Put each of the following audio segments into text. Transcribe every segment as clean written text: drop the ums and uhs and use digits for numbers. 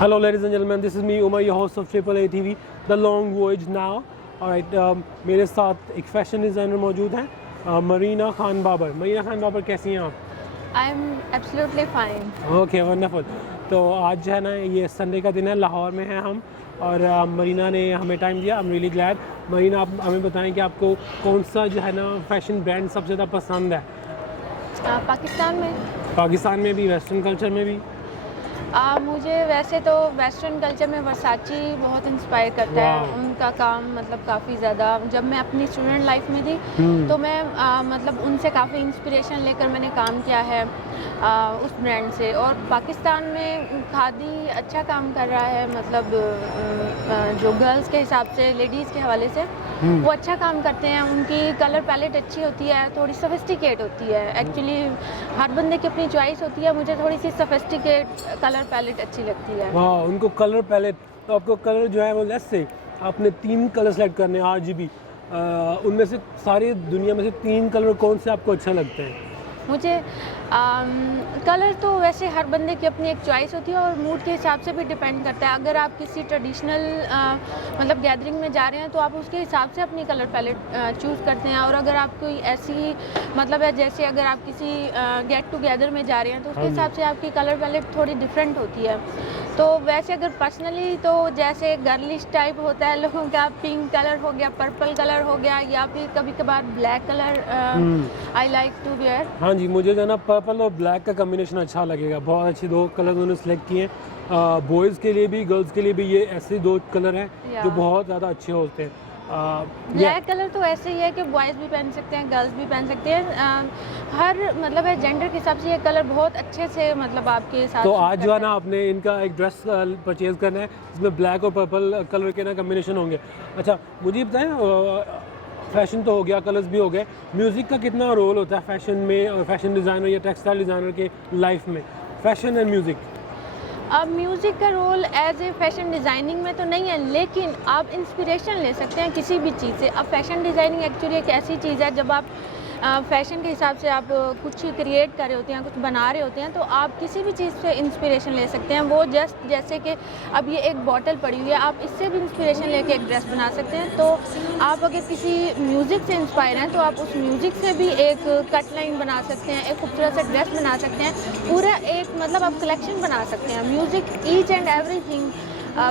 Hello, ladies and gentlemen. This is me, Umar, your host of Triple A TV, The Long Voyage Now. Alright, मेरे साथ एक fashion designer मौजूद हैं, मरीना खान बाबर. मरीना खान बाबर कैसी हैं आप? I'm absolutely fine. Okay, wonderful. तो आज जो है ना, ये संडे का दिन है, लाहौर में हैं हम और मरीना ने हमें टाइम दिया. I am really glad. Marina, आप हमें बताएं कि आपको कौन सा जो है ना फैशन ब्रांड सबसे ज़्यादा पसंद है? पाकिस्तान में भी, वेस्टर्न कल्चर में भी? मुझे वैसे तो वेस्टर्न कल्चर में वर्साची बहुत इंस्पायर करता है. उनका काम मतलब काफ़ी ज़्यादा. जब मैं अपनी स्टूडेंट लाइफ में थी तो मैं मतलब उनसे काफ़ी इंस्पिरेशन लेकर मैंने काम किया है उस ब्रांड से. और पाकिस्तान में खादी अच्छा काम कर रहा है, मतलब जो गर्ल्स के हिसाब से, लेडीज़ के हवाले से वो अच्छा काम करते हैं. उनकी कलर पैलेट अच्छी होती है, थोड़ी सोफिस्टिकेट होती है. एक्चुअली हर बंदे की अपनी चॉइस होती है. मुझे थोड़ी सी सोफिस्टिकेट कलर पैलेट अच्छी लगती है. वाह, उनको कलर पैलेट. तो आपको कलर जो है वो लेट्स से आपने 3 कलर सेलेक्ट करने हैं RGB, उनमें से सारी दुनिया में से 3 कलर कौन से आपको अच्छा लगते हैं? मुझे कलर तो वैसे हर बंदे की अपनी एक चॉइस होती है और मूड के हिसाब से भी डिपेंड करता है. अगर आप किसी ट्रेडिशनल मतलब गैदरिंग में जा रहे हैं तो आप उसके हिसाब से अपनी कलर पैलेट चूज़ करते हैं. और अगर आप कोई ऐसी मतलब है, जैसे अगर आप किसी गेट टुगेदर में जा रहे हैं तो उसके हिसाब से आपकी कलर पैलेट थोड़ी डिफरेंट होती है. तो वैसे अगर पर्सनली तो जैसे गर्लिश टाइप होता है लोगों का, पिंक कलर हो गया, पर्पल कलर हो गया, या फिर कभी कभार black colour I like to wear. हाँ जी, मुझे जो है ना पर्पल और ब्लैक का कम्बिनेशन अच्छा लगेगा. बहुत अच्छी 2 कलर उन्होंने सेलेक्ट किए हैं. बॉयज़ के लिए भी, गर्ल्स के लिए भी. ये ऐसे 2 कलर हैं जो बहुत ज़्यादा अच्छे होते हैं. ब्लैक कलर तो ऐसे ही है कि बॉयज़ भी पहन सकते हैं, गर्ल्स भी पहन सकते हैं. हर मतलब है जेंडर के हिसाब से ये कलर बहुत अच्छे से मतलब आपके साथ. तो आज जो है ना आपने इनका एक ड्रेस परचेज़ करना है जिसमें ब्लैक और पर्पल कलर के ना कम्बिनेशन होंगे. अच्छा, मुझे बताएं, फैशन तो हो गया, कलर्स भी हो गए, म्यूज़िक का कितना रोल होता है फैशन में और फैशन डिज़ाइनर या टेक्सटाइल डिज़ाइनर के लाइफ में? Fashion and music. अब म्यूज़िक का role as a fashion designing में तो नहीं है, लेकिन आप इंस्पिरेशन ले सकते हैं किसी भी चीज़ से. अब फैशन डिज़ाइनिंग एक्चुअली एक ऐसी चीज़ है जब आप फैशन के हिसाब से आप कुछ क्रिएट कर रहे होते हैं, कुछ बना रहे होते हैं, तो आप किसी भी चीज़ से इंस्पिरेशन ले सकते हैं. वो जस्ट जैसे कि अब ये एक बॉटल पड़ी हुई है, आप इससे भी इंस्पिरेशन लेके एक ड्रेस बना सकते हैं. तो आप अगर किसी म्यूज़िक से इंस्पायर हैं तो आप उस म्यूज़िक से भी एक कट लाइन बना सकते हैं, एक खूबसूरत सा ड्रेस बना सकते हैं. पूरा एक मतलब आप कलेक्शन बना सकते हैं. Music each and everything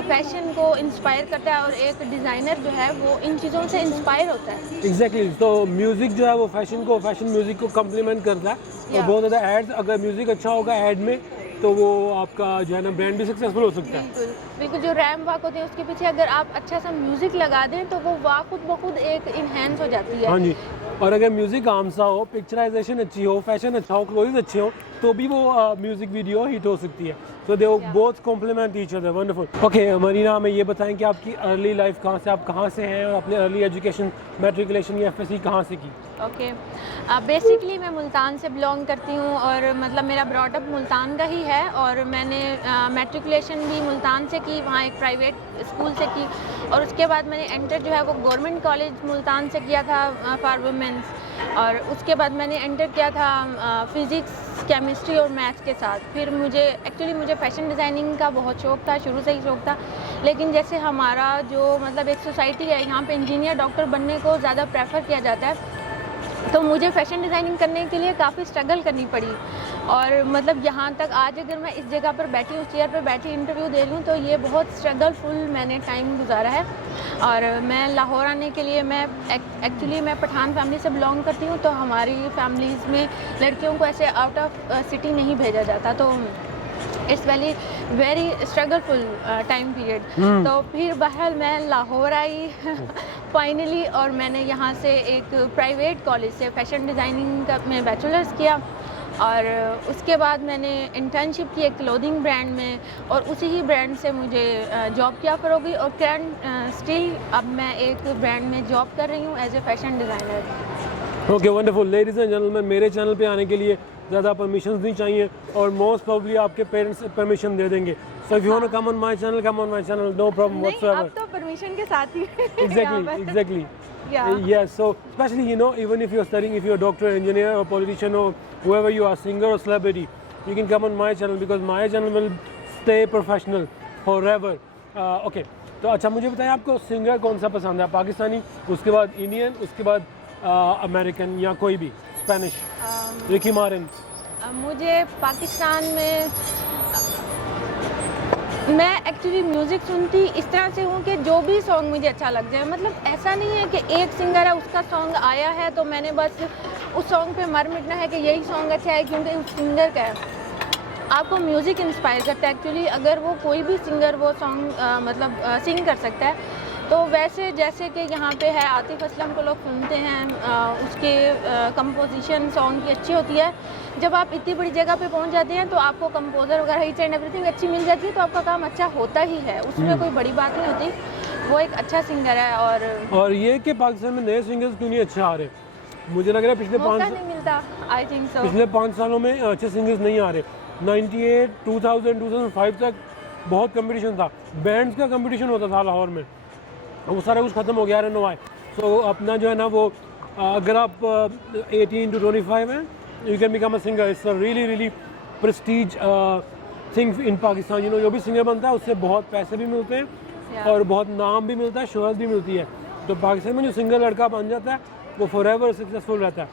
fashion को इंस्पायर करता है और एक डिज़ाइनर जो है वो इन चीज़ों से इंस्पायर होता है. एग्जैक्टली. तो म्यूज़िक जो है वो फैशन म्यूज़िक को कम्प्लीमेंट करता है. और बहुत ज़्यादा एड्स, अगर म्यूज़िक अच्छा होगा ऐड में तो वो आपका जो है ना ब्रांड भी सक्सेसफुल हो सकता है. बिल्कुल बिल्कुल. जो रैम वॉक होती है उसके पीछे अगर आप अच्छा सा म्यूज़िक लगा दें तो वो वाक खुद ब खुद एक इन्हेंस हो जाती है. हाँ जी. और अगर म्यूज़िक आम सा हो, पिक्चराइजेशन अच्छी हो, फैशन अच्छा हो, क्लोथ्स अच्छे हो, तो भी वो म्यूज़िक वीडियो हिट हो सकती है. So they both complement each other. Wonderful. Okay Marina, हमें ये बताएं कि आपकी अर्ली लाइफ कहाँ से, आप कहाँ से हैं और अपने अर्ली एजुकेशन, मैट्रिकुलेशन या FSC कहाँ से की? ओके, बेसिकली मैं मुल्तान से बिलोंग करती हूँ और मतलब मेरा ब्रॉडअप मुल्तान का ही है. और मैंने मैट्रिकुलेशन भी मुल्तान से की, वहाँ एक प्राइवेट स्कूल से की. और उसके बाद मैंने एंटर जो है वो गवर्नमेंट कॉलेज मुल्तान से किया था फॉर वुमेंस. और उसके बाद मैंने एंटर किया था फ़िज़िक्स, केमिस्ट्री और मैथ्स के साथ. फिर मुझे फ़ैशन डिज़ाइनिंग का बहुत शौक़ था, शुरू से ही शौक़ था. लेकिन जैसे हमारा जो मतलब एक सोसाइटी है, यहाँ पे इंजीनियर, डॉक्टर बनने को ज़्यादा प्रेफर किया जाता है, तो मुझे फ़ैशन डिज़ाइनिंग करने के लिए काफ़ी स्ट्रगल करनी पड़ी. और मतलब यहाँ तक आज अगर मैं इस जगह पर बैठी, उस चेयर पर बैठी इंटरव्यू दे लूँ तो ये बहुत स्ट्रगलफुल मैंने टाइम गुजारा है. और मैं लाहौर आने के लिए, मैं एक्चुअली मैं पठान फैमिली से बिलोंग करती हूँ, तो हमारी फैमिलीज़ में लड़कियों को ऐसे आउट ऑफ सिटी नहीं भेजा जाता. तो it's very struggleful time period. तो फिर बहरहाल मैं लाहौर आई फाइनली, और मैंने यहाँ से एक प्राइवेट कॉलेज से फ़ैशन डिज़ाइनिंग का में बैचलर्स किया. और उसके बाद मैंने इंटर्नशिप की एक क्लोथिंग ब्रांड में, और उसी ही ब्रांड से मुझे जॉब की ऑफ़र हो गई. और करंट स्टिल अब मैं एक ब्रांड में जॉब कर रही हूँ as a fashion designer. Okay, wonderful. Ladies and gentleman, मेरे चैनल पे आने के लिए ज़्यादा परमिशंस नहीं चाहिए और मोस्ट प्रॉब्ली आपके पेरेंट्स परमिशन दे देंगे. So if you want to come on my channel, no problem whatsoever. अब तो परमिशन के साथ ही Exactly. Yes, so especially, even if you're studying, if you're a doctor, engineer or politician or whoever you are, singer or celebrity, you can come on my channel because my channel will stay professional forever. Okay, तो अच्छा मुझे बताएं आपको singer कौन सा पसंद है, पाकिस्तानी, उसके बाद इंडियन, उसके बाद अमेरिकन या कोई भी, स्पेनिश, रिकी मार्टिन? मुझे पाकिस्तान में मैं एक्चुअली म्यूज़िक सुनती इस तरह से हूँ कि जो भी सॉन्ग मुझे अच्छा लग जाए, मतलब ऐसा नहीं है कि एक सिंगर है उसका सॉन्ग आया है तो मैंने बस उस सॉन्ग पे मर मिटना है कि यही सॉन्ग अच्छा है क्योंकि उस सिंगर का है। आपको म्यूज़िक इंस्पायर करता है एक्चुअली, अगर वो कोई भी सिंगर वो सॉन्ग मतलब सिंग कर सकता है तो वैसे जैसे कि यहाँ पे है आतिफ असलम को लोग सुनते हैं, उसके कंपोजिशन सॉन्ग की अच्छी होती है। जब आप इतनी बड़ी जगह पे पहुँच जाते हैं तो आपको कंपोज़र वगैरह ईच एंड एवरीथिंग अच्छी मिल जाती है तो आपका काम अच्छा होता ही है, उसमें कोई बड़ी बात नहीं होती। वो एक अच्छा सिंगर है। और ये कि पाकिस्तान में नए सिंगर्स क्यों नहीं अच्छे आ रहे? मुझे लग रहा है नहीं मिलता, आई थिंक सो पिछले 5 सालों में अच्छे सिंगर्स नहीं आ रहे। 98, 2000, 2005 तक बहुत कंपटीशन था, बैंड्स का कंपटीशन होता था लाहौर में, वो सारा कुछ ख़त्म हो गया है। नो आई सो अपना जो है ना वो अगर आप 18 to 25 हैं you can become a singer. It's a really Prestige thing in Pakistan. You know जो भी सिंगर बनता है उससे बहुत पैसे भी मिलते हैं और बहुत नाम भी मिलता है, शोहरत भी मिलती है। तो पाकिस्तान में जो सिंगर लड़का बन जाता है वो फॉरएवर सक्सेसफुल रहता है।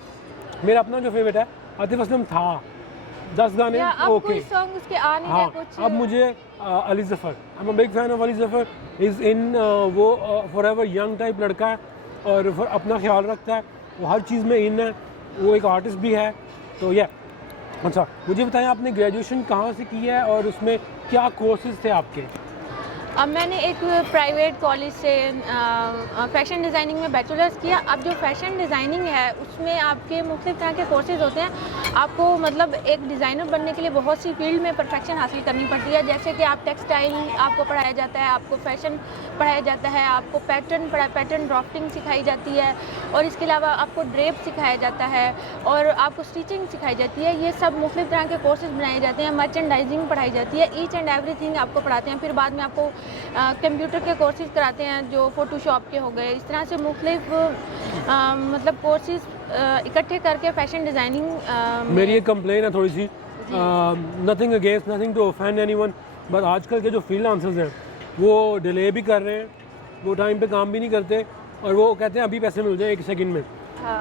मेरा अपना जो फेवरेट है आतिफ असलम था, 10 गाने ओके, हाँ कुछ। अब मुझे Ali Zafar, I am a big fan of Ali Zafar. Is in वो फॉरएवर यंग टाइप लड़का है और अपना ख्याल रखता है, वो हर चीज़ में इन है, वो एक आर्टिस्ट भी है। तो ये अच्छा मुझे बताएं आपने ग्रेजुएशन कहाँ से की है और उसमें क्या कोर्सेज थे आपके? अब मैंने एक प्राइवेट कॉलेज से फैशन डिज़ाइनिंग में बैचलर्स किया। अब जो फैशन डिज़ाइनिंग है उसमें आपके मुख्तलिफ तरह के कोर्सेज होते हैं। आपको मतलब एक डिज़ाइनर बनने के लिए बहुत सी फील्ड में परफेक्शन हासिल करनी पड़ती है, जैसे कि आप टेक्सटाइल आपको पढ़ाया जाता है, आपको फैशन पढ़ाया जाता है, आपको पैटर्न ड्राफ्टिंग सिखाई जाती है और इसके अलावा आपको ड्रेप सिखाया जाता है और आपको स्टिचिंग सिखाई जाती है। ये सब मुख्तलिफ तरह के कोर्सेज बनाए जाते हैं। मर्चेंडाइजिंग पढ़ाई जाती है, ईच एंड एवरीथिंग आपको पढ़ाते हैं। फिर बाद में आपको कंप्यूटर के कोर्सेज कराते हैं जो फ़ोटोशॉप के हो गए। इस तरह से मुख्तलिफ मतलब कोर्सेज इकट्ठे करके फैशन डिज़ाइनिंग मेरी एक कंप्लेन है थोड़ी सी, nothing against, nothing to offend anyone, but आजकल के जो फ्रीलांसर्स हैं वो डिले भी कर रहे हैं, वो टाइम पे काम भी नहीं करते और वो कहते हैं अभी पैसे मिल जाए 1 सेकंड में।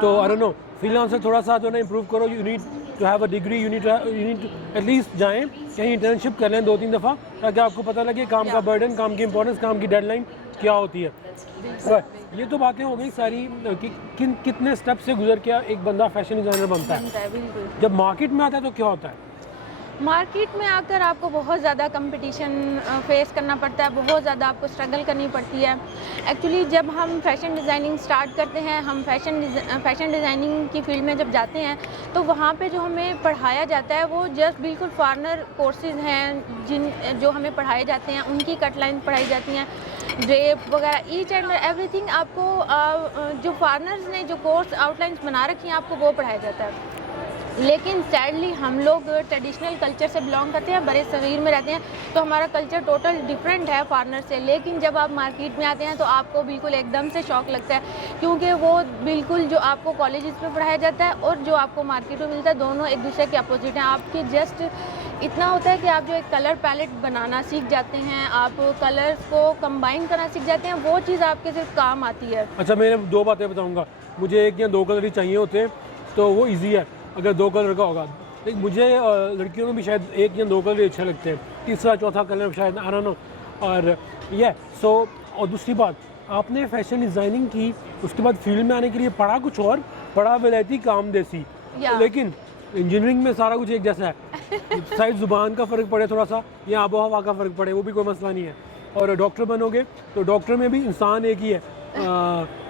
तो आई डोंट नो, फ्रीलांसर थोड़ा सा जो है ना इम्प्रूव करो। You need to have a degree, you need to at least जाएं कहीं इंटर्नशिप कर लें 2-3 दफ़ा, ताकि आपको पता लगे काम का बर्डन, काम की इंपॉर्टेंस, काम की डेडलाइन क्या होती है। ये तो बातें हो गई सारी कि कितने स्टेप से गुजर के एक बंदा फैशन डिज़ाइनर बनता है। जब मार्केट में आता है तो क्या होता है? मार्केट में आकर आपको बहुत ज़्यादा कंपटीशन फेस करना पड़ता है, बहुत ज़्यादा आपको स्ट्रगल करनी पड़ती है। एक्चुअली जब हम फैशन डिज़ाइनिंग स्टार्ट करते हैं, हम फैशन डिज़ाइनिंग की फील्ड में जब जाते हैं तो वहाँ पे जो हमें पढ़ाया जाता है वो जस्ट बिल्कुल फॉरनर कोर्सेज हैं जो हमें पढ़ाए जाते हैं, उनकी कट लाइन पढ़ाई जाती हैं, ड्रेप वगैरह ईच एंड एवरीथिंग आपको जो फॉरनर्स ने जो कोर्स आउटलाइंस बना रखी हैं आपको वो पढ़ाया जाता है। लेकिन सैडली हम लोग ट्रेडिशनल कल्चर से बिलोंग करते हैं, बड़े शरीर में रहते हैं, तो हमारा कल्चर टोटल डिफरेंट है फॉरनर से। लेकिन जब आप मार्केट में आते हैं तो आपको बिल्कुल एकदम से शौक लगता है, क्योंकि वो बिल्कुल जो आपको कॉलेजेस में पढ़ाया जाता है और जो आपको मार्केट में मिलता है दोनों एक दूसरे के अपोजिट हैं। आपके जस्ट इतना होता है कि आप जो एक कलर पैलेट बनाना सीख जाते हैं, आप कलर्स को कंबाइन करना सीख जाते हैं, वो चीज़ आपके सिर्फ काम आती है। अच्छा मैं 2 बातें बताऊँगा, मुझे 1 या 2 कलर ही चाहिए होते हैं तो वो ईजी है अगर 2 कलर का होगा। लेकिन मुझे लड़कियों में भी शायद 1 या 2 कलर अच्छे लगते हैं, तीसरा चौथा कलर शायद आई डोंट नो। और ये सो और दूसरी बात, आपने फैशन डिज़ाइनिंग की, उसके बाद फील्ड में आने के लिए पढ़ा कुछ और, पढ़ा विलायती काम देसी, लेकिन इंजीनियरिंग में सारा कुछ एक जैसा है। शायद ज़ुबान का फ़र्क पड़े थोड़ा सा या आबो हवा का फ़र्क पड़े, वो भी कोई मसला नहीं है। और डॉक्टर बनोगे तो डॉक्टर में भी इंसान एक ही है,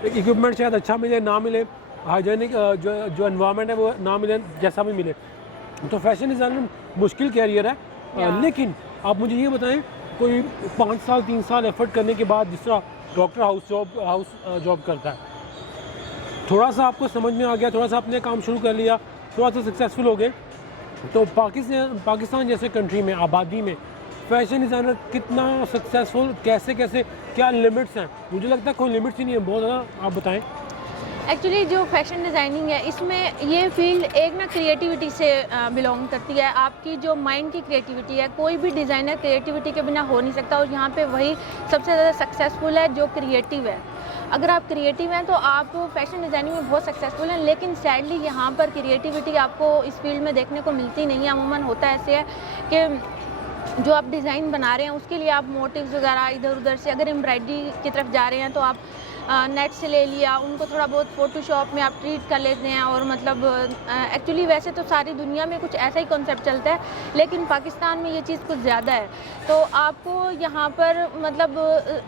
इक्विपमेंट शायद अच्छा मिले ना मिले, हाइजेनिक जो एनवायरनमेंट है वो ना मिले, जैसा भी मिले। तो फैशन डिज़ाइनर मुश्किल कैरियर है। लेकिन आप मुझे ये बताएं, कोई 5 साल 3 साल एफर्ट करने के बाद जिस तरह डॉक्टर हाउस जॉब करता है, थोड़ा सा आपको समझ में आ गया, थोड़ा सा आपने काम शुरू कर लिया, थोड़ा सा सक्सेसफुल हो गए, तो पाकिस्तान जैसे कंट्री में, आबादी में फैशन डिज़ाइनर कितना सक्सेसफुल, कैसे क्या लिमिट्स हैं? मुझे लगता है कोई लिमिट्स ही नहीं है, बहुत ज़्यादा। आप बताएं। एक्चुअली जो फैशन डिज़ाइनिंग है इसमें ये फील्ड एक ना क्रिएटिविटी से बिलोंग करती है। आपकी जो माइंड की क्रिएटिविटी है, कोई भी डिज़ाइनर क्रिएटिविटी के बिना हो नहीं सकता और यहाँ पे वही सबसे ज़्यादा सक्सेसफुल है जो क्रिएटिव है। अगर आप क्रिएटिव हैं तो आप फैशन डिज़ाइनिंग में बहुत सक्सेसफुल हैं, लेकिन सैडली यहाँ पर क्रिएटिविटी आपको इस फील्ड में देखने को मिलती नहीं है। अमूमन होता ऐसे है कि जो आप डिज़ाइन बना रहे हैं उसके लिए आप मोटिव्स वगैरह इधर उधर से, अगर एम्ब्रॉयडरी की तरफ जा रहे हैं तो आप नेट से ले लिया, उनको थोड़ा बहुत फ़ोटोशॉप में आप ट्रीट कर लेते हैं। और मतलब एक्चुअली वैसे तो सारी दुनिया में कुछ ऐसा ही कॉन्सेप्ट चलता है, लेकिन पाकिस्तान में ये चीज़ कुछ ज़्यादा है। तो आपको यहाँ पर मतलब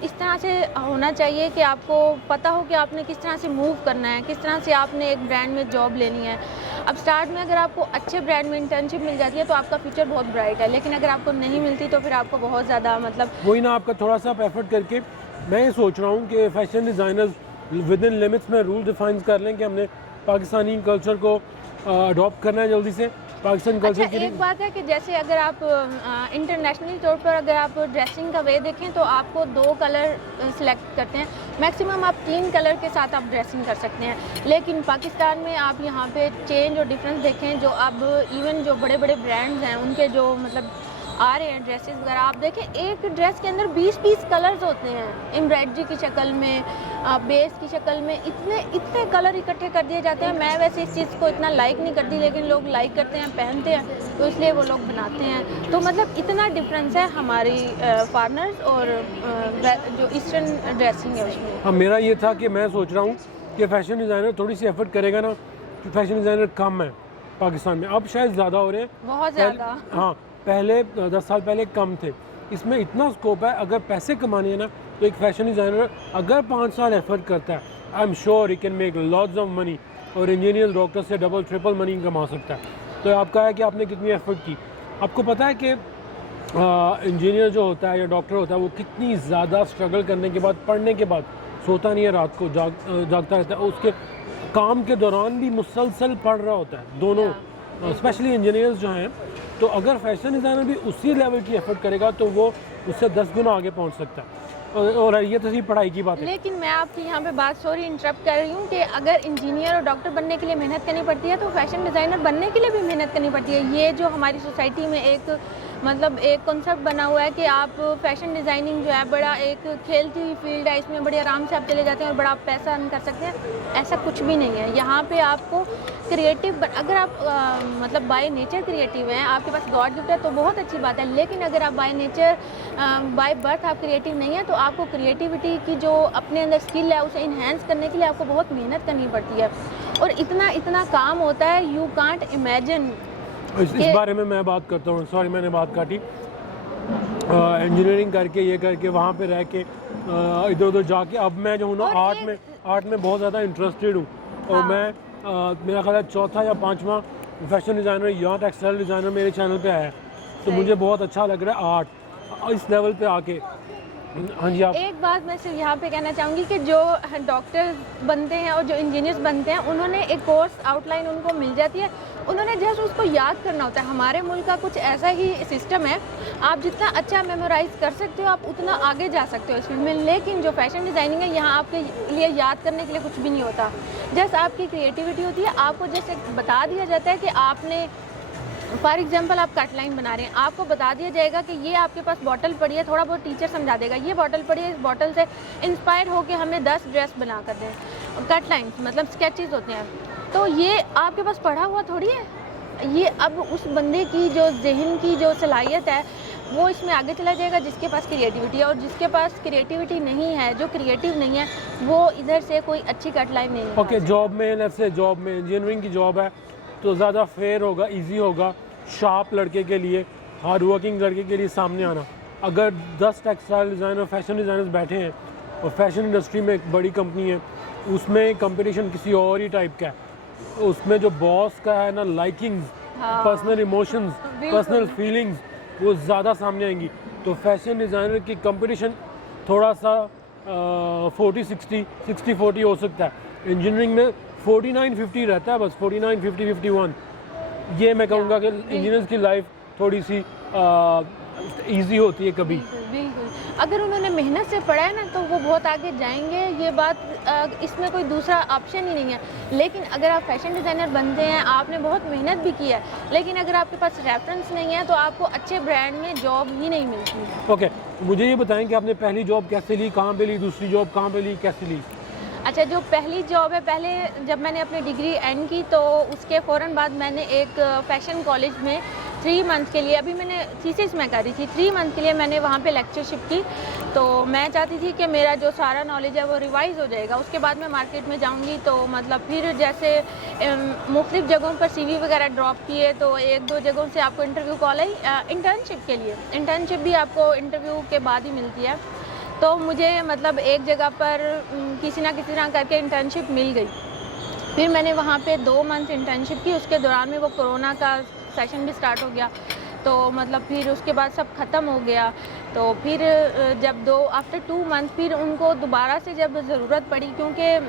इस तरह से होना चाहिए कि आपको पता हो कि आपने किस तरह से मूव करना है, किस तरह से आपने एक ब्रांड में जॉब लेनी है। अब स्टार्ट में अगर आपको अच्छे ब्रांड में इंटर्नशिप मिल जाती है तो आपका फ्यूचर बहुत ब्राइट है, लेकिन अगर आपको नहीं मिलती तो फिर आपको बहुत ज़्यादा मतलब वही ना, आपका थोड़ा सा एफर्ट करके मैं ये सोच रहा हूँ कि fashion designers with in limits में रूल डिफाइन कर लें कि हमने पाकिस्तानी कल्चर को अडॉप्ट करना है जल्दी से पाकिस्तानी कल्चर अच्छा, एक बात है कि जैसे अगर आप इंटरनेशनली तौर पर अगर आप ड्रेसिंग का वे देखें तो आपको 2 कलर सिलेक्ट करते हैं, मैक्सिमम आप 3 कलर के साथ आप ड्रेसिंग कर सकते हैं। लेकिन पाकिस्तान में आप यहाँ पे चेंज और डिफरेंस देखें, जो अब इवन जो बड़े बड़े ब्रांड्स हैं उनके जो मतलब आ रहे हैं ड्रेसेस वगैरह, आप देखें एक ड्रेस के अंदर 20-20 कलर्स होते हैं, एम्ब्रॉयडरी की शक्ल में, बेस की शक्ल में, इतने कलर इकट्ठे कर दिए जाते हैं। मैं वैसे इस चीज़ को इतना लाइक नहीं करती, लेकिन लोग लाइक करते हैं, पहनते हैं, तो इसलिए वो लोग बनाते हैं। तो मतलब इतना डिफरेंस है हमारी फॉरेनर्स और जो ईस्टर्न ड्रेसिंग है उसमें। हाँ, मेरा ये था कि मैं सोच रहा हूँ कि फ़ैशन डिज़ाइनर थोड़ी सी एफर्ट करेगा ना, कि फ़ैशन डिज़ाइनर कम है पाकिस्तान में, अब शायद ज़्यादा हो रहे हैं, बहुत ज़्यादा। हाँ, पहले 10 साल पहले कम थे। इसमें इतना स्कोप है, अगर पैसे कमाने हैं ना तो एक फैशन डिज़ाइनर अगर 5 साल एफर्ट करता है, I am sure he can make lots of money, और इंजीनियर डॉक्टर से डबल ट्रिपल मनी कमा सकता है। तो आपका है कि आपने कितनी एफर्ट की। आपको पता है कि इंजीनियर जो होता है या डॉक्टर होता है वो कितनी ज़्यादा स्ट्रगल करने के बाद, पढ़ने के बाद सोता नहीं है, रात को जागता रहता है, उसके काम के दौरान भी मुसलसल पढ़ रहा होता है दोनों, स्पेशली इंजीनियर्स जो हैं। तो अगर फैशन डिज़ाइनर भी उसी लेवल की एफर्ट करेगा तो वो उससे 10 गुना आगे पहुंच सकता है। और ये तो सिर्फ पढ़ाई की बात है। लेकिन मैं आपकी यहाँ पे बात सॉरी इंटरप्ट कर रही हूँ कि अगर इंजीनियर और डॉक्टर बनने के लिए मेहनत करनी पड़ती है तो फैशन डिज़ाइनर बनने के लिए भी मेहनत करनी पड़ती है। ये जो हमारी सोसाइटी में एक मतलब एक कॉन्सेप्ट बना हुआ है कि आप फैशन डिज़ाइनिंग जो है बड़ा एक खेलती हुई फील्ड है, इसमें बड़े आराम से आप चले जाते हैं और बड़ा आप पैसा अर्न कर सकते हैं, ऐसा कुछ भी नहीं है। यहाँ पे आपको क्रिएटिव, अगर आप मतलब बाय नेचर क्रिएटिव हैं, आपके पास गॉड गिफ्ट है तो बहुत अच्छी बात है, लेकिन अगर आप बाय नेचर बाय बर्थ आप क्रिएटिव नहीं है तो आपको क्रिएटिविटी की जो अपने अंदर स्किल है उसे इन्हेंस करने के लिए आपको बहुत मेहनत करनी पड़ती है और इतना काम होता है, यू कांट इमेजिन। इस बारे में मैं बात करता हूँ, सॉरी मैंने बात काटी। इंजीनियरिंग करके ये करके वहाँ पे रह के इधर उधर जाके अब मैं जो हूँ ना आर्ट में बहुत ज़्यादा इंटरेस्टेड हूँ। और मैं मेरा ख्याल है 4था या 5वां फैशन डिज़ाइनर या टेक्सटाइल डिज़ाइनर मेरे चैनल पे आया है, तो मुझे बहुत अच्छा लग रहा है आर्ट इस लेवल पे आके। हाँ जी, आप एक बात मैं सिर्फ यहाँ पे कहना चाहूँगी कि जो डॉक्टर बनते हैं और जो इंजीनियर्स बनते हैं उन्होंने एक कोर्स आउटलाइन उनको मिल जाती है, उन्होंने जस्ट उसको याद करना होता है। हमारे मुल्क का कुछ ऐसा ही सिस्टम है, आप जितना अच्छा मेमोराइज कर सकते हो आप उतना आगे जा सकते हो इस फील्ड में। लेकिन जो फैशन डिज़ाइनिंग है यहाँ आपके लिए याद करने के लिए कुछ भी नहीं होता, जस्ट आपकी क्रिएटिविटी होती है। आपको जैसे बता दिया जाता है कि आपने फॉर एग्जाम्पल आप कट लाइन बना रहे हैं, आपको बता दिया जाएगा कि ये आपके पास बॉटल पड़ी है, थोड़ा बहुत टीचर समझा देगा, ये बॉटल पड़ी है, इस बॉटल से इंस्पायर होकर हमें 10 ड्रेस बना कर दें। कट लाइन मतलब स्केचेस होते हैं, तो ये आपके पास पढ़ा हुआ थोड़ी है, ये अब उस बंदे की जो जहन की जो सलाहियत है वो इसमें आगे चला जाएगा जिसके पास क्रिएटिविटी है। और जिसके पास क्रिएटिविटी नहीं है, जो क्रिएटिव नहीं है, वो इधर से कोई अच्छी कट लाइन नहीं है। ओके, जॉब में जैसे जॉब में इंजीनियरिंग की जॉब है तो ज़्यादा फेयर होगा, इजी होगा शार्प लड़के के लिए, हार्ड वर्किंग लड़के के लिए सामने आना। अगर 10 टेक्सटाइल डिज़ाइनर फैशन डिज़ाइनर्स बैठे हैं और फैशन इंडस्ट्री में एक बड़ी कंपनी है, उसमें कंपटीशन किसी और ही टाइप का है, उसमें जो बॉस का है ना likings, personal emotions, personal feelings वो ज़्यादा सामने आएंगी। तो फैशन डिज़ाइनर की कंपटीशन थोड़ा सा 40-60, 60-40 हो सकता है। इंजीनियरिंग में 49-50 रहता है, बस 49-50-51। ये मैं कहूँगा कि इंजीनियर्स की लाइफ थोड़ी सी इजी होती है कभी। बिल्कुल। अगर उन्होंने मेहनत से पढ़ा है ना तो वो बहुत आगे जाएंगे, ये बात इसमें कोई दूसरा ऑप्शन ही नहीं है। लेकिन अगर आप फैशन डिज़ाइनर बनते हैं, आपने बहुत मेहनत भी की है, लेकिन अगर आपके पास रेफरेंस नहीं है तो आपको अच्छे ब्रांड में जॉब ही नहीं मिलती। ओके, मुझे ये बताएं कि आपने पहली जॉब कैसे ली, कहाँ पे ली, दूसरी जॉब कहाँ पे ली, कैसे ली? अच्छा, जो पहली जॉब है, पहले जब मैंने अपनी डिग्री एंड की तो उसके फ़ौरन बाद मैंने एक फ़ैशन कॉलेज में 3 मंथ के लिए, अभी मैंने थीसिस में करी थी, 3 मंथ के लिए मैंने वहाँ पे लेक्चरशिप की। तो मैं चाहती थी कि मेरा जो सारा नॉलेज है वो रिवाइज़ हो जाएगा, उसके बाद मैं मार्केट में जाऊँगी। तो मतलब फिर जैसे मुख्तलिफ जगहों पर CV वगैरह ड्रॉप किए, तो 1-2 जगहों से आपको इंटरव्यू कॉल आई इंटर्नशिप के लिए। इंटर्नशिप भी आपको इंटरव्यू के बाद ही मिलती है। तो मुझे मतलब एक जगह पर किसी ना किसी तरह करके इंटर्नशिप मिल गई। फिर मैंने वहाँ पे 2 मंथ इंटर्नशिप की, उसके दौरान में वो कोरोना का सेशन भी स्टार्ट हो गया। तो मतलब फिर उसके बाद सब ख़त्म हो गया। तो फिर जब आफ्टर 2 मंथ फिर उनको दोबारा से जब ज़रूरत पड़ी, क्योंकि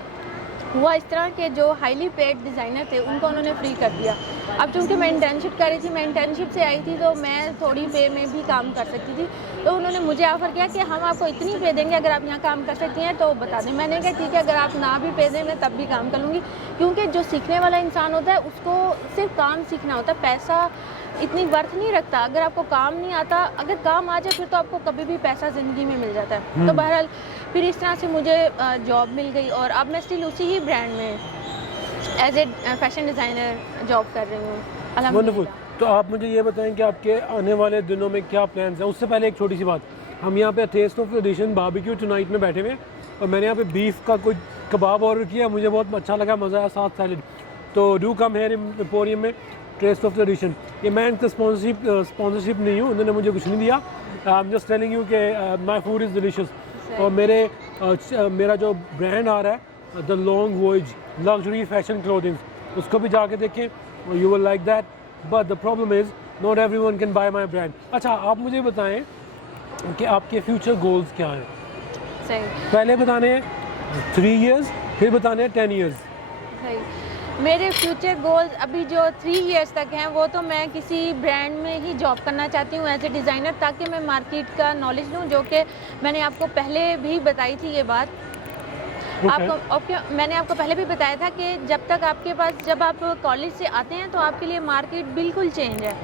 हुआ इस तरह के जो हाईली पेड डिज़ाइनर थे उनको उन्होंने फ्री कर दिया। अब चूँकि मैं इंटर्नशिप कर रही थी, मैं इंटर्नशिप से आई थी तो मैं थोड़ी पे में भी काम कर सकती थी। तो उन्होंने मुझे ऑफ़र किया कि हम आपको इतनी पे देंगे, अगर आप यहाँ काम कर सकती हैं तो बता दें। मैंने कहा ठीक है, अगर आप ना भी पे दें मैं तब भी काम कर लूँगी, क्योंकि जो सीखने वाला इंसान होता है उसको सिर्फ काम सीखना होता है, पैसा इतनी वर्थ नहीं रखता। अगर आपको काम नहीं आता, अगर काम आ जाए फिर तो आपको कभी भी पैसा ज़िंदगी में मिल जाता है। तो बहरहाल फिर इस तरह से मुझे जॉब मिल गई और अब मैं स्टिल उसी ही ब्रांड में as a fashion designer job कर रही हूँ, वंडरफुल। अल्हम्दुलिल्लाह। तो आप मुझे ये बताएं कि आपके आने वाले दिनों में क्या प्लान्स हैं। उससे पहले एक छोटी सी बात, हम यहाँ पे taste of tradition barbecue tonight में बैठे हुए हैं और मैंने यहाँ पे बीफ का कोई कबाब ऑर्डर किया, मुझे बहुत अच्छा लगा, मज़ा आया, साथ सैलेड। तो डू कम हेयर एम्पोरियम में, टेस्ट ऑफ ट्रेडिशन। ये मैं इनका स्पॉन्सरशिप नहीं हूँ, उन्होंने मुझे कुछ नहीं दिया। I am just telling you कि माई फूड इज़ डिलीशियस। और मेरा जो ब्रांड आ रहा है the long voyage luxury fashion clothing, उसको भी जाके देखें, you will like that. But the problem is not everyone can buy my brand. अच्छा, आप मुझे बताएं कि आपके फ्यूचर गोल्स क्या हैं? सही, पहले बताने 3 years, फिर बताने 10 years। सही। मेरे फ्यूचर गोल्स अभी जो 3 इयर्स तक हैं वो तो मैं किसी ब्रांड में ही जॉब करना चाहती हूँ एज ए डिज़ाइनर, ताकि मैं मार्केट का नॉलेज लूँ, जो कि मैंने आपको पहले भी बताई थी ये बात। मैंने आपको पहले भी बताया था कि जब तक आपके पास, जब आप कॉलेज से आते हैं तो आपके लिए मार्केट बिल्कुल चेंज है।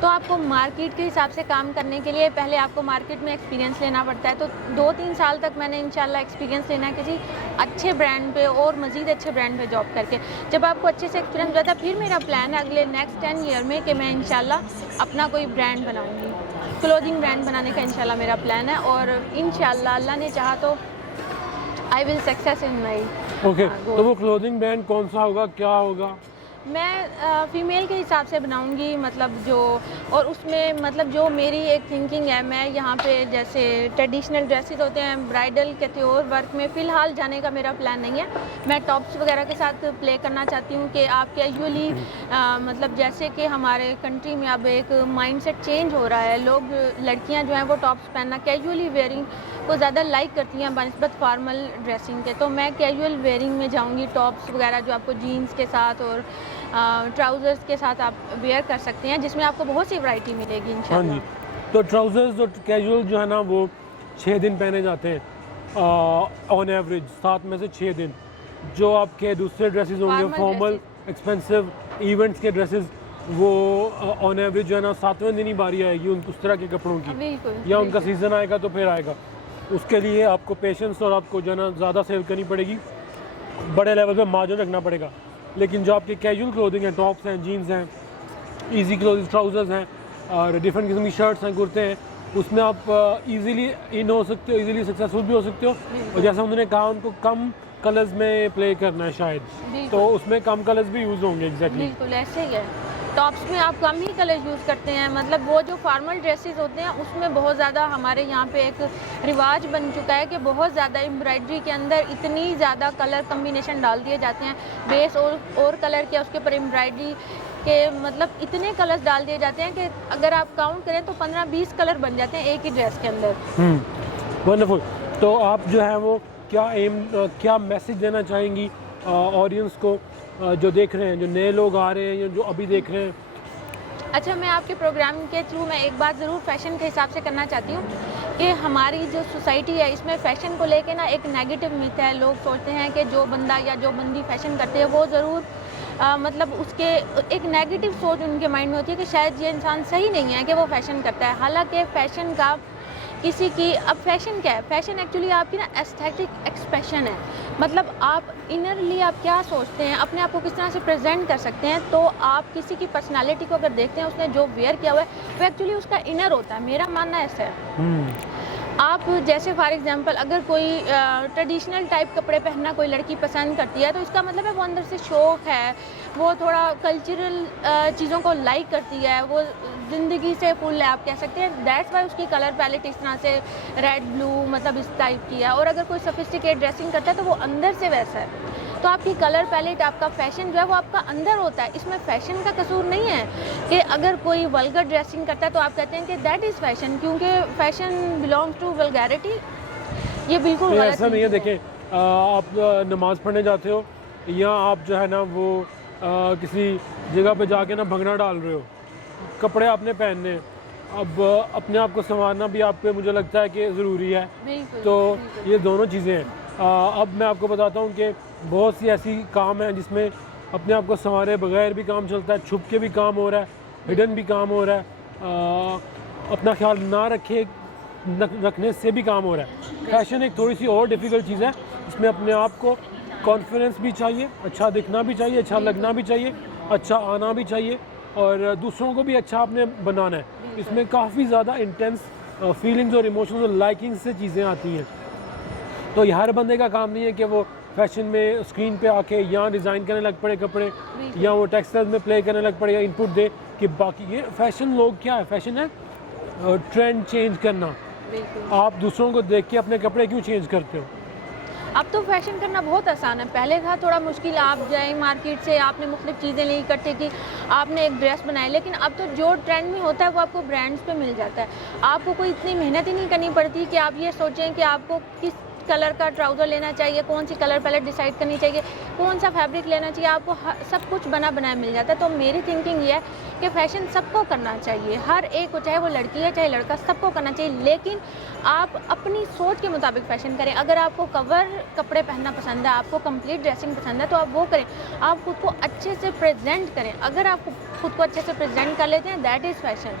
तो आपको मार्केट के हिसाब से काम करने के लिए पहले आपको मार्केट में एक्सपीरियंस लेना पड़ता है। तो 2-3 साल तक मैंने इंशाल्लाह एक्सपीरियंस लेना है किसी अच्छे ब्रांड पे और मज़ीद अच्छे ब्रांड पे जॉब करके। जब आपको अच्छे से एक्सपीरियंस हो जाता है, फिर मेरा प्लान है अगले नेक्स्ट 10 ईयर में कि मैं इंशाल्लाह अपना कोई ब्रांड बनाऊँगी, क्लोथिंग ब्रांड बनाने का इंशाल्लाह मेरा प्लान है। और इंशाल्लाह अल्लाह ने चाहा तो I will success in my. Okay, तो वो क्लोथिंग ब्रांड कौन सा होगा, क्या होगा? मैं फ़ीमेल के हिसाब से बनाऊंगी, मतलब जो, और उसमें मतलब जो मेरी एक थिंकिंग है, मैं यहाँ पे जैसे ट्रेडिशनल ड्रेसेस होते हैं ब्राइडल कैटगोरी वर्क में फ़िलहाल जाने का मेरा प्लान नहीं है। मैं टॉप्स वगैरह के साथ प्ले करना चाहती हूँ कि आप कैजुअली मतलब जैसे कि हमारे कंट्री में अब एक माइंडसेट चेंज हो रहा है, लोग लड़कियाँ जो हैं वो टॉप्स पहनना, कैजुअली वेयरिंग को ज़्यादा लाइक करती हैं बनस्बत फार्मल ड्रेसिंग के। तो मैं कैजुअल वेयरिंग में जाऊँगी, टॉप्स वगैरह जो आपको जीन्स के साथ और ट्राउज़र्स के साथ आप वेयर कर सकते हैं, जिसमें आपको बहुत सी वैरायटी मिलेगी इंशाल्लाह। हाँ जी, तो ट्राउज़र्स और कैजुअल जो है ना वो 6 दिन पहने जाते हैं ऑन एवरेज, 7 में से 6 दिन। जो आपके दूसरे ड्रेसेस होंगे फॉर्मल एक्सपेंसिव इवेंट्स के ड्रेसेस, वो ऑन एवरेज जो है ना 7वें दिन ही बारी आएगी उस तरह के कपड़ों की, या उनका सीज़न आएगा तो फिर आएगा। उसके लिए आपको पेशेंस और आपको जो है ना ज़्यादा सेल करनी पड़ेगी, बड़े लेवल पे मार्जिन रखना पड़ेगा। लेकिन जो आपके कैजुअल क्लोथिंग हैं, टॉप्स हैं, जीन्स हैं, इजी क्लोथ ट्राउज़र्स हैं और डिफरेंट किस्म की शर्ट्स हैं, कुर्ते हैं, उसमें आप इजीली इन हो सकते हो, इजीली सक्सेसफुल भी हो सकते हो। और जैसा उन्होंने कहा, उनको कम कलर्स में प्ले करना है शायद, तो उसमें कम कलर्स भी यूज़ होंगे। एग्जैक्टली, बिल्कुल ऐसे ही है। टॉप्स में आप कम ही कलर यूज़ करते हैं, मतलब वो जो फार्मल ड्रेसेस होते हैं उसमें बहुत ज़्यादा हमारे यहाँ पे एक रिवाज बन चुका है कि बहुत ज़्यादा एम्ब्रॉयडरी के अंदर इतनी ज़्यादा कलर कम्बिनेशन डाल दिए जाते हैं, बेस और कलर के उसके ऊपर एम्ब्रॉयडरी के मतलब इतने कलर्स डाल दिए जाते हैं कि अगर आप काउंट करें तो 15-20 कलर बन जाते हैं एक ही ड्रेस के अंदर। वंडरफुल। तो आप जो है वो क्या मैसेज देना चाहेंगी ऑडियंस को, जो देख रहे हैं, जो नए लोग आ रहे हैं या जो अभी देख रहे हैं? अच्छा, मैं आपके प्रोग्राम के थ्रू मैं एक बात ज़रूर फैशन के हिसाब से करना चाहती हूँ कि हमारी जो सोसाइटी है इसमें फ़ैशन को लेके ना एक नेगेटिव मिथ है। लोग सोचते हैं कि जो बंदा या जो बंदी फ़ैशन करती है वो ज़रूर मतलब उसके एक नेगेटिव सोच उनके माइंड में होती है कि शायद ये इंसान सही नहीं है कि वो फ़ैशन करता है। हालांकि फ़ैशन का किसी की अब फ़ैशन क्या है? फ़ैशन एक्चुअली आपकी ना एस्थेटिक एक्सप्रेशन है। मतलब आप इनरली आप क्या सोचते हैं, अपने आप को किस तरह से प्रेजेंट कर सकते हैं। तो आप किसी की पर्सनालिटी को अगर देखते हैं, उसने जो वेयर किया हुआ है वो एक्चुअली उसका इनर होता है। मेरा मानना ऐसा है। आप जैसे फॉर एग्जांपल अगर कोई ट्रेडिशनल टाइप कपड़े पहनना कोई लड़की पसंद करती है तो इसका मतलब है वो अंदर से शौक है, वो थोड़ा कल्चरल चीज़ों को लाइक करती है, वो ज़िंदगी से फुल है, आप कह सकते हैं। दैट्स वाई उसकी कलर पैलेट इस तरह से रेड ब्लू मतलब इस टाइप की है। और अगर कोई सोफिस्टिकेट ड्रेसिंग करता है तो वो अंदर से वैसा है। तो आपकी कलर पैलेट, आपका फ़ैशन जो है वो आपका अंदर होता है। इसमें फ़ैशन का कसूर नहीं है कि अगर कोई वल्गर ड्रेसिंग करता है तो आप कहते हैं कि दैट इज़ फ़ैशन, क्योंकि फ़ैशन बिलोंग्स टू वल्गैरिटी। ये बिल्कुल गलत ऐसा नहीं है। देखें, आप नमाज़ पढ़ने जाते हो या आप जो है ना वो किसी जगह पे जाके ना भंगड़ा डाल रहे हो, कपड़े आपने पहनने हैं। अब अपने आप को संवारना भी आप पे मुझे लगता है कि ज़रूरी है। तो ये दोनों चीज़ें हैं। अब मैं आपको बताता हूँ कि बहुत सी ऐसी काम है जिसमें अपने आप को संवारे बगैर भी काम चलता है, छुप के भी काम हो रहा है, हिडन भी काम हो रहा है, अपना ख्याल ना रखने से भी काम हो रहा है। फैशन एक थोड़ी सी और डिफ़िकल्ट चीज़ है। इसमें अपने आप को कॉन्फिडेंस भी चाहिए, अच्छा दिखना भी चाहिए, अच्छा लगना भी चाहिए, अच्छा आना भी चाहिए और दूसरों को भी अच्छा आपने बनाना है। इसमें काफ़ी ज़्यादा इंटेंस फीलिंग्स और इमोशंस और लाइकिंग से चीज़ें आती हैं। तो ये हर बंदे का काम नहीं है कि वो फैशन में स्क्रीन पे आके या डिज़ाइन करने लग पड़े कपड़े या वो टेक्सटाइल्स में प्ले करने लग पड़े या इनपुट दे कि बाकी ये फैशन लोग क्या है, फैशन है ट्रेंड चेंज करना। आप दूसरों को देख के अपने कपड़े क्यों चेंज करते हो? अब तो फैशन करना बहुत आसान है। पहले था थोड़ा मुश्किल, आप जाए मार्केट से, आपने मुख्तलिफ चीज़ें ली इकट्ठे की, आपने एक ड्रेस बनाई। लेकिन अब तो जो ट्रेंड में होता है वो आपको ब्रांड्स पे मिल जाता है। आपको कोई इतनी मेहनत ही नहीं करनी पड़ती कि आप ये सोचें कि आपको किस कलर का ट्राउज़र लेना चाहिए, कौन सी कलर पैलेट डिसाइड करनी चाहिए, कौन सा फैब्रिक लेना चाहिए। आपको सब कुछ बना बनाया मिल जाता है। तो मेरी थिंकिंग ये है कि फ़ैशन सबको करना चाहिए, हर एक को, चाहे वो लड़की है चाहे लड़का, सबको करना चाहिए। लेकिन आप अपनी सोच के मुताबिक फ़ैशन करें। अगर आपको कवर कपड़े पहनना पसंद है, आपको कंप्लीट ड्रेसिंग पसंद है तो आप वो करें। आप खुद को अच्छे से प्रेजेंट करें। अगर आप खुद को अच्छे से प्रेजेंट कर लेते हैं दैट इज़ फ़ैशन।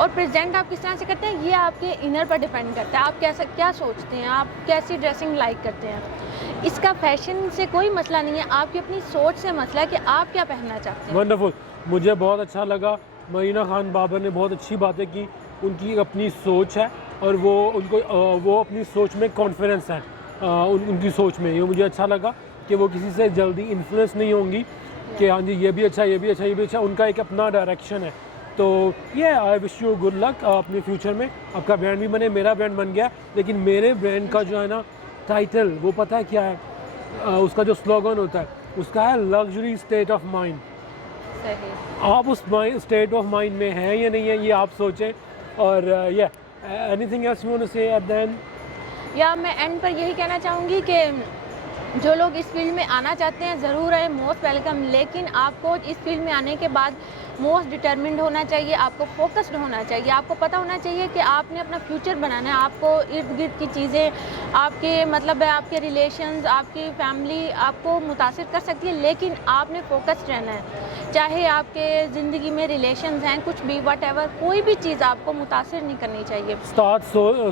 और प्रेजेंट आप किस तरह से करते हैं ये आपके इनर पर डिपेंड करता है। आप क्या सोचते हैं, आप कैसी ड्रेसिंग लाइक करते हैं। इसका फैशन से कोई मसला नहीं है, आपकी अपनी सोच से मसला है कि आप क्या पहनना चाहते हैं। वंडरफुल, मुझे बहुत अच्छा लगा। मरीना खान बाबर ने बहुत अच्छी बातें की। उनकी अपनी सोच है और वो अपनी सोच में कॉन्फिडेंस है उनकी सोच में। ये मुझे अच्छा लगा कि वो किसी से जल्दी इन्फ्लुएंस नहीं होंगी कि हाँ जी ये भी अच्छा, ये भी अच्छा, ये भी अच्छा। उनका एक अपना डायरेक्शन है। तो ये I wish you good luck अपने फ्यूचर में। आपका ब्रांड भी बने, मेरा ब्रांड बन गया। लेकिन मेरे ब्रांड का जो है ना टाइटल, वो पता है क्या है? उसका जो स्लोगन होता है उसका है लग्जरी स्टेट ऑफ माइंड। आप उस स्टेट ऑफ माइंड में हैं या नहीं है ये आप सोचें। और ये anything else you want to say at the end? या मैं एंड पर यही कहना चाहूँगी कि जो लोग इस फील्ड में आना चाहते हैं ज़रूर है, मोस्ट वेलकम। लेकिन आपको इस फील्ड में आने के बाद मोस्ट डिटर्मिन्ड होना चाहिए, आपको फोकस्ड होना चाहिए। आपको पता होना चाहिए कि आपने अपना फ्यूचर बनाना है। आपको इर्द गिर्द की चीज़ें, आपके मतलब है आपके रिलेशंस, आपकी फैमिली आपको मुतासिर कर सकती है, लेकिन आपने फोकस्ड रहना है। चाहे आपके ज़िंदगी में रिलेशंस हैं, कुछ भी, वट कोई भी चीज़ आपको मुतासिर नहीं करनी चाहिए। Start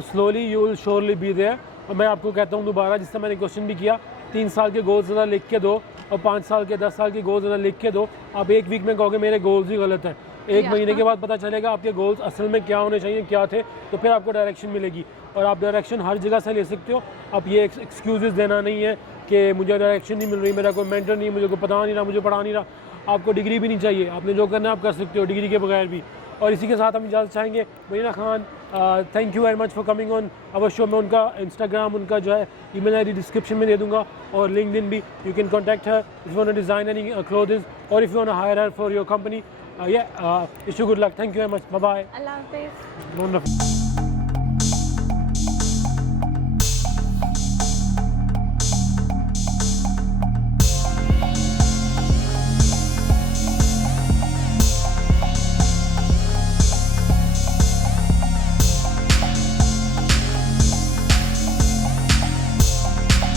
slowly, you will surely be there. और मैं आपको कहता हूँ दोबारा, जिससे मैंने क्वेश्चन भी किया, 3 साल के गोल्स ज़रा लिख के दो और 5 साल के 10 साल के गोल्स ज़रा लिख के दो। आप एक वीक में कहोगे मेरे गोल्स ही गलत हैं, 1 महीने के बाद पता चलेगा आपके गोल्स असल में क्या होने चाहिए, क्या थे। तो फिर आपको डायरेक्शन मिलेगी और आप डायरेक्शन हर जगह से ले सकते हो। आप ये एक्सक्यूज़ देना नहीं है कि मुझे डायरेक्शन नहीं मिल रही, मेरा कोई मेंटर नहीं, मुझे कोई पता नहीं रहा, मुझे पढ़ा नहीं रहा। आपको डिग्री भी नहीं चाहिए, आपने जो करना है आप कर सकते हो डिग्री के बगैर भी। और इसी के साथ हम इजाज़त चाहेंगे। Marina Khan, thank you very much for coming on our show. मैं उनका इंस्टाग्राम, उनका जो है ईमेल आईडी डिस्क्रिप्शन में दे दूंगा और लिंक्डइन भी। You can contact her if you want to design any clothes और if you want to hire her for your company. Wish you good luck. Thank you very much. Bye bye. अल्लाह हाफिज़। Wonderful.